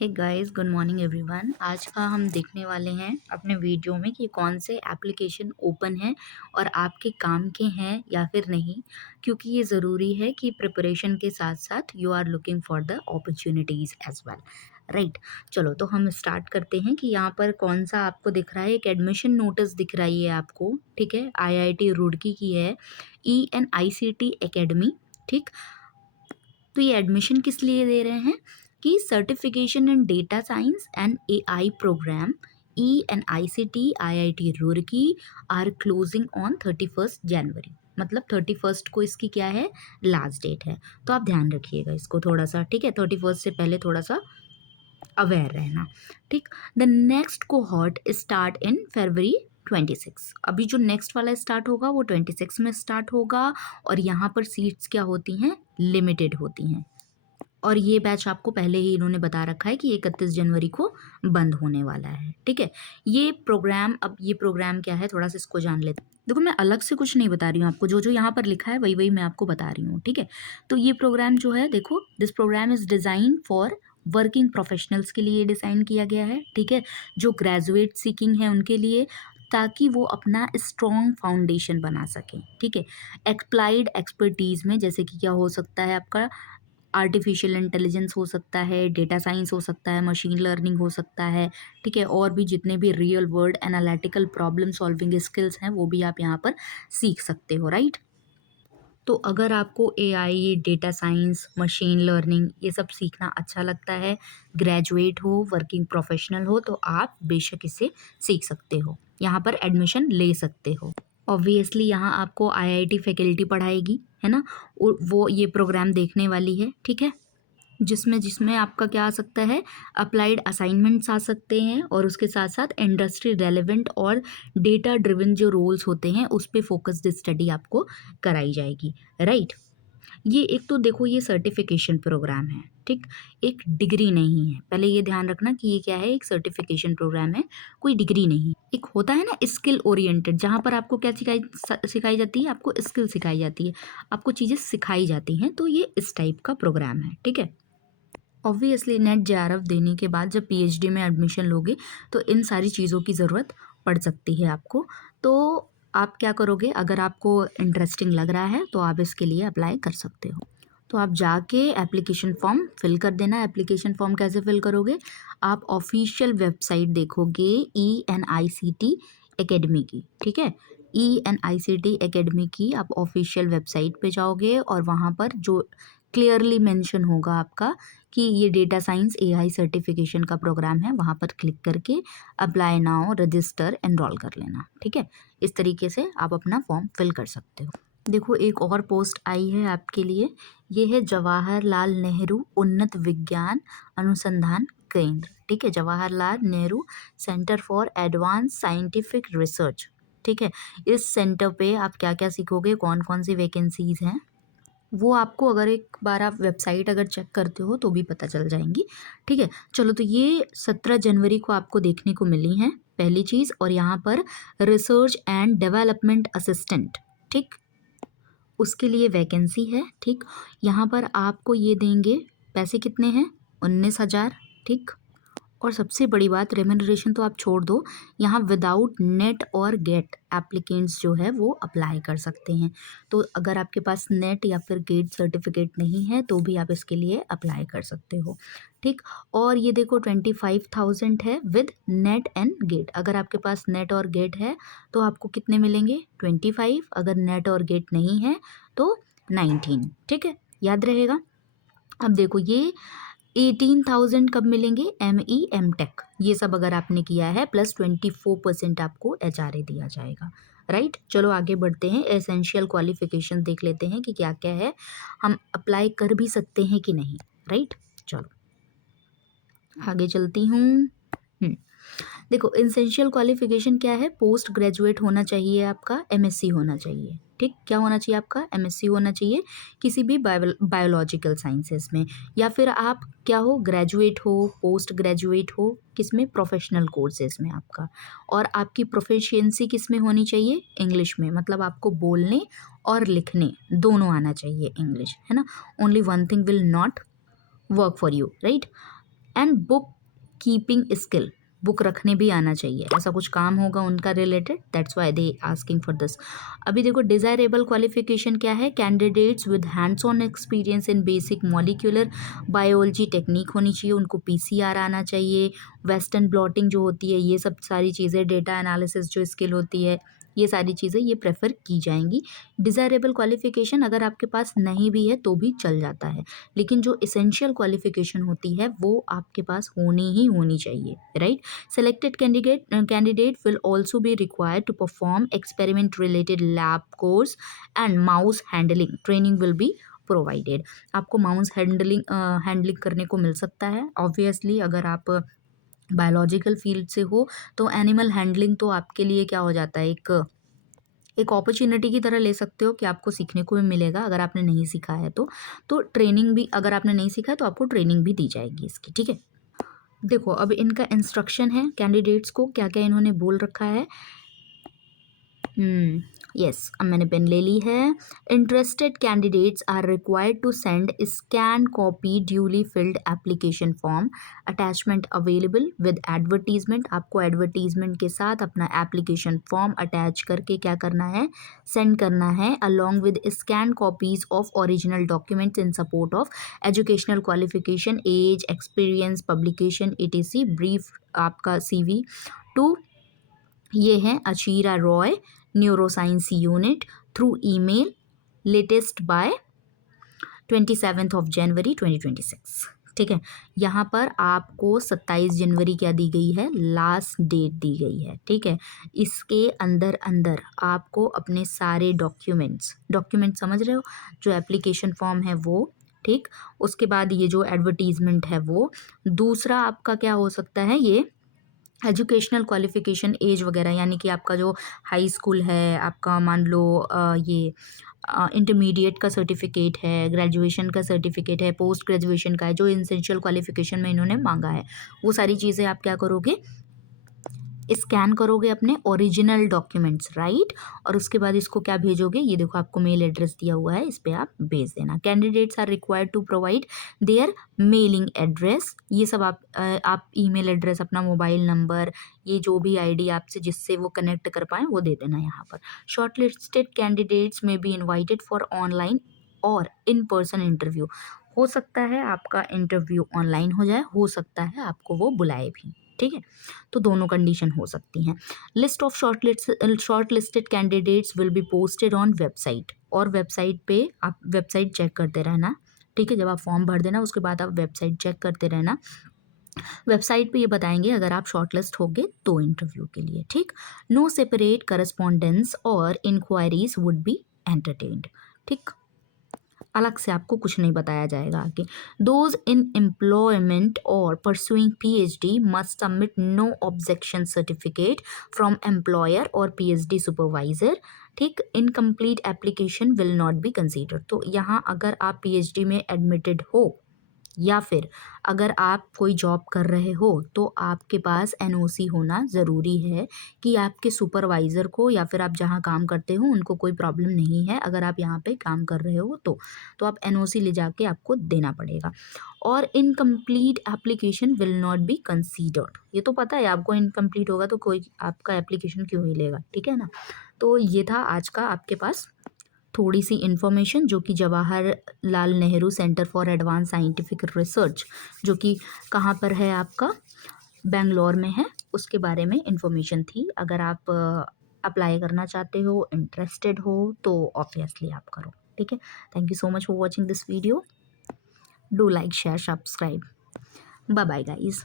हे guys, good morning everyone. आज का हम देखने वाले हैं अपने वीडियो में कि कौन से एप्लीकेशन ओपन हैं और आपके काम के हैं या फिर नहीं, क्योंकि ये ज़रूरी है कि प्रिपरेशन के साथ साथ you are looking for the opportunities as well, right. चलो तो हम स्टार्ट करते हैं कि यहाँ पर कौन सा आपको दिख रहा है। एक एडमिशन नोटिस दिख रही है आपको, ठीक है। आईआईटी रुड़की की है, ENICT एकेडमी, ठीक। तो ये एडमिशन किस लिए दे रहे हैं कि certification in data science and AI program ENICT IIT Roorkee are closing on 31 January. मतलब 31 को इसकी क्या है, लास्ट डेट है। तो आप ध्यान रखिएगा इसको थोड़ा सा, ठीक है। 31 से पहले थोड़ा सा अवेयर रहना, ठीक। The next cohort start in February 26। अभी जो नेक्स्ट वाला स्टार्ट होगा वो 26 में स्टार्ट होगा और यहाँ पर सीट्स क्या होती हैं, लिमिटेड होती हैं। और ये बैच आपको पहले ही इन्होंने बता रखा है कि 31 जनवरी को बंद होने वाला है, ठीक है। ये प्रोग्राम, अब ये प्रोग्राम क्या है थोड़ा सा इसको जान लेते हैं। देखो, मैं अलग से कुछ नहीं बता रही हूँ आपको, जो जो यहाँ पर लिखा है वही वही मैं आपको बता रही हूँ, ठीक है। तो ये प्रोग्राम जो है, देखो, this program is design for working professionals के लिए डिज़ाइन किया गया है, ठीक है। जो ग्रेजुएट सीकिंग है उनके लिए, ताकि वो अपना स्ट्रॉन्ग फाउंडेशन बना सकें, ठीक है। अप्लाइड एक्सपर्टीज़ में जैसे कि क्या हो सकता है आपका, आर्टिफिशियल इंटेलिजेंस हो सकता है, डेटा साइंस हो सकता है, मशीन लर्निंग हो सकता है, ठीक है। और भी जितने भी real world analytical problem solving skills हैं वो भी आप यहाँ पर सीख सकते हो, राइट। तो अगर आपको AI, data science, machine learning ये सब सीखना अच्छा लगता है, ग्रेजुएट हो, वर्किंग प्रोफेशनल हो, तो आप बेशक इसे सीख सकते हो, यहाँ पर एडमिशन ले सकते हो। ऑब्वियसली यहाँ आपको IIT फैकल्टी पढ़ाएगी, है ना। और वो ये प्रोग्राम देखने वाली है, ठीक है। जिसमें जिसमें आपका क्या आ सकता है, अप्लाइड असाइनमेंट्स आ सकते हैं और उसके साथ साथ इंडस्ट्री रेलेवेंट और डेटा ड्रिवन जो रोल्स होते हैं उस पे फोकस्ड स्टडी आपको कराई जाएगी, राइट। ये एक तो देखो, ये सर्टिफिकेशन प्रोग्राम है, ठीक। एक डिग्री नहीं है, पहले ये ध्यान रखना कि ये क्या है, एक सर्टिफिकेशन प्रोग्राम है, कोई डिग्री नहीं। एक होता है ना स्किल ओरिएंटेड, जहाँ पर आपको क्या सिखाई जाती है, आपको स्किल सिखाई जाती है, आपको चीज़ें सिखाई जाती हैं, तो ये इस टाइप का प्रोग्राम है, ठीक है। ऑब्वियसली नेट JRF देने के बाद जब PhD में एडमिशन लोगे तो इन सारी चीज़ों की ज़रूरत पड़ सकती है आपको। तो आप क्या करोगे, अगर आपको इंटरेस्टिंग लग रहा है तो आप इसके लिए अप्लाई कर सकते हो। तो आप जाके एप्लीकेशन फॉर्म फिल कर देना। एप्लीकेशन फॉर्म कैसे फिल करोगे, आप ऑफिशियल वेबसाइट देखोगे ENICT एकेडमी की, ठीक है। ENICT एकेडमी की आप ऑफिशियल वेबसाइट पे जाओगे और वहाँ पर जो क्लियरली मेंशन होगा आपका कि ये डेटा साइंस AI सर्टिफिकेशन का प्रोग्राम है, वहाँ पर क्लिक करके अप्लाई नाउ, रजिस्टर, एनरोल कर लेना, ठीक है। इस तरीके से आप अपना फॉर्म फिल कर सकते हो। देखो, एक और पोस्ट आई है आपके लिए, ये है जवाहरलाल नेहरू उन्नत विज्ञान अनुसंधान केंद्र, ठीक है। Jawaharlal Nehru centre for advance scientific research, ठीक है। इस सेंटर पे आप क्या क्या सीखोगे, कौन कौन सी वैकेंसीज हैं, वो आपको अगर एक बार आप वेबसाइट अगर चेक करते हो तो भी पता चल जाएंगी, ठीक है। चलो, तो ये 17 जनवरी को आपको देखने को मिली है पहली चीज़। और यहाँ पर रिसर्च एंड डेवलपमेंट असिस्टेंट, ठीक, उसके लिए वैकेंसी है, ठीक। यहाँ पर आपको ये देंगे, पैसे कितने हैं, 19,000, ठीक। और सबसे बड़ी बात, रेम्यूनरेशन तो आप छोड़ दो, यहाँ विदाउट नेट और गेट एप्लीकेंट्स जो है वो अप्लाई कर सकते हैं। तो अगर आपके पास नेट या फिर गेट सर्टिफिकेट नहीं है तो भी आप इसके लिए अप्लाई कर सकते हो, ठीक। और ये देखो 25,000 है विद नेट एंड गेट। अगर आपके पास नेट और गेट है तो आपको कितने मिलेंगे, 25। अगर नेट और गेट नहीं है तो 19, ठीक है, याद रहेगा। अब देखो, ये 18,000 कब मिलेंगे, MEM टेक, ये सब अगर आपने किया है, प्लस 24% आपको HRA दिया जाएगा, राइट। चलो आगे बढ़ते हैं, एसेंशियल क्वालिफिकेशन देख लेते हैं कि क्या क्या है, हम अप्लाई कर भी सकते हैं कि नहीं, राइट। चलो आगे चलती हूँ। देखो, एसेंशियल क्वालिफिकेशन क्या है, पोस्ट ग्रेजुएट होना चाहिए आपका, MSc होना चाहिए, ठीक। क्या होना चाहिए आपका, MSc होना चाहिए किसी भी बायोलॉजिकल साइंसेस में, या फिर आप क्या हो, ग्रेजुएट हो, पोस्ट ग्रेजुएट हो, किस में, प्रोफेशनल कोर्सेज में आपका। और आपकी प्रोफिशिएंसी किस में होनी चाहिए, इंग्लिश में, मतलब आपको बोलने और लिखने दोनों आना चाहिए इंग्लिश, है ना। Only one thing will not work for you, right. And book keeping skill, book रखने भी आना चाहिए, ऐसा कुछ काम होगा उनका related, that's why they asking for this. अभी देखो डिजायरेबल क्वालिफिकेशन क्या है, candidates with hands on experience in basic molecular biology technique होनी चाहिए, उनको पीसीआर आना चाहिए, वेस्टर्न ब्लॉटिंग जो होती है ये सब सारी चीज़ें, डेटा एनालिसिस जो स्किल होती है, ये सारी चीज़ें ये प्रेफर की जाएंगी। डिज़ायरेबल क्वालिफिकेशन अगर आपके पास नहीं भी है तो भी चल जाता है, लेकिन जो इसेंशियल क्वालिफिकेशन होती है वो आपके पास होनी ही होनी चाहिए, right. Selected candidate will also be required to perform experiment related lab course and mouse handling training will be provided. आपको माउस हैंडलिंग करने को मिल सकता है ऑब्वियसली, अगर आप बायोलॉजिकल फील्ड से हो तो एनिमल हैंडलिंग तो आपके लिए क्या हो जाता है, एक अपॉर्चुनिटी की तरह ले सकते हो कि आपको सीखने को भी मिलेगा अगर आपने नहीं सीखा है तो ट्रेनिंग भी, अगर आपने नहीं सीखा है तो आपको ट्रेनिंग भी दी जाएगी इसकी, ठीक है। देखो अब इनका इंस्ट्रक्शन है कैंडिडेट्स को, क्या क्या इन्होंने बोल रखा है। यस, अब मैंने पेन ले ली है। Interested candidates are required to send scan copy duly filled application form attachment available with advertisement. आपको एडवर्टीजमेंट के साथ अपना एप्लीकेशन फॉर्म अटैच करके क्या करना है, सेंड करना है, along with scan copies of original documents in support of educational qualification, age, experience, publication, etc, brief आपका CV टू, ये हैं Ashira Roy, neuroscience unit, through email, latest by 27 January 2026, ठीक है। यहाँ पर आपको 27 जनवरी क्या दी गई है, लास्ट डेट दी गई है, ठीक है। इसके अंदर अंदर आपको अपने सारे डॉक्यूमेंट समझ रहे हो, जो एप्लीकेशन फॉर्म है वो, ठीक, उसके बाद ये जो एडवर्टीजमेंट है वो, दूसरा आपका क्या हो सकता है, ये एजुकेशनल क्वालिफिकेशन एज वगैरह, यानी कि आपका जो हाई स्कूल है, आपका मान लो ये इंटरमीडिएट का सर्टिफिकेट है, ग्रेजुएशन का सर्टिफिकेट है, पोस्ट ग्रेजुएशन का है, जो एसेंशियल क्वालिफिकेशन में इन्होंने मांगा है, वो सारी चीज़ें आप क्या करोगे, स्कैन करोगे अपने ओरिजिनल डॉक्यूमेंट्स, राइट। और उसके बाद इसको क्या भेजोगे, ये देखो आपको मेल एड्रेस दिया हुआ है, इस पे आप भेज देना। Candidates are required to provide their mailing address, ये सब आप ईमेल एड्रेस, अपना मोबाइल नंबर, ये जो भी आईडी आपसे जिससे वो कनेक्ट कर पाए वो दे देना यहाँ पर। शॉर्टलिस्टेड कैंडिडेट्स में बी इन्वाइटेड फॉर ऑनलाइन और इन पर्सन इंटरव्यू, हो सकता है आपका इंटरव्यू ऑनलाइन हो जाए, हो सकता है आपको वो बुलाए भी, ठीक है। तो दोनों कंडीशन हो सकती हैं। List of shortlisted candidates will be posted on website, और वेबसाइट पे आप वेबसाइट चेक करते रहना, ठीक है। जब आप फॉर्म भर देना उसके बाद आप वेबसाइट चेक करते रहना, वेबसाइट पे ये बताएंगे अगर आप शॉर्टलिस्ट होगे तो इंटरव्यू के लिए, ठीक। No separate correspondence or inquiries would be entertained, ठीक, अलग से आपको कुछ नहीं बताया जाएगा आगे। Those in employment or pursuing PhD must submit no objection certificate from employer or PhD supervisor, ठीक। Incomplete application will not be considered. तो यहाँ अगर आप PhD में एडमिटेड हो या फिर अगर आप कोई जॉब कर रहे हो तो आपके पास NOC होना ज़रूरी है, कि आपके सुपरवाइज़र को या फिर आप जहाँ काम करते हो उनको कोई प्रॉब्लम नहीं है अगर आप यहाँ पे काम कर रहे हो तो आप NOC ले जाके आपको देना पड़ेगा। और incomplete application will not be considered, ये तो पता है आपको, इनकम्प्लीट होगा तो कोई आपका एप्लीकेशन क्यों ही लेगा, ठीक है ना। तो ये था आज का आपके पास थोड़ी सी इन्फॉर्मेशन, जो कि Jawaharlal Nehru centre for advance scientific research, जो कि कहाँ पर है आपका, बेंगलोर में है, उसके बारे में इन्फॉर्मेशन थी। अगर आप अप्लाई करना चाहते हो, इंटरेस्टेड हो तो ऑब्वियसली आप करो, ठीक है। Thank you so much for watching this video, do like share subscribe, bye bye guys.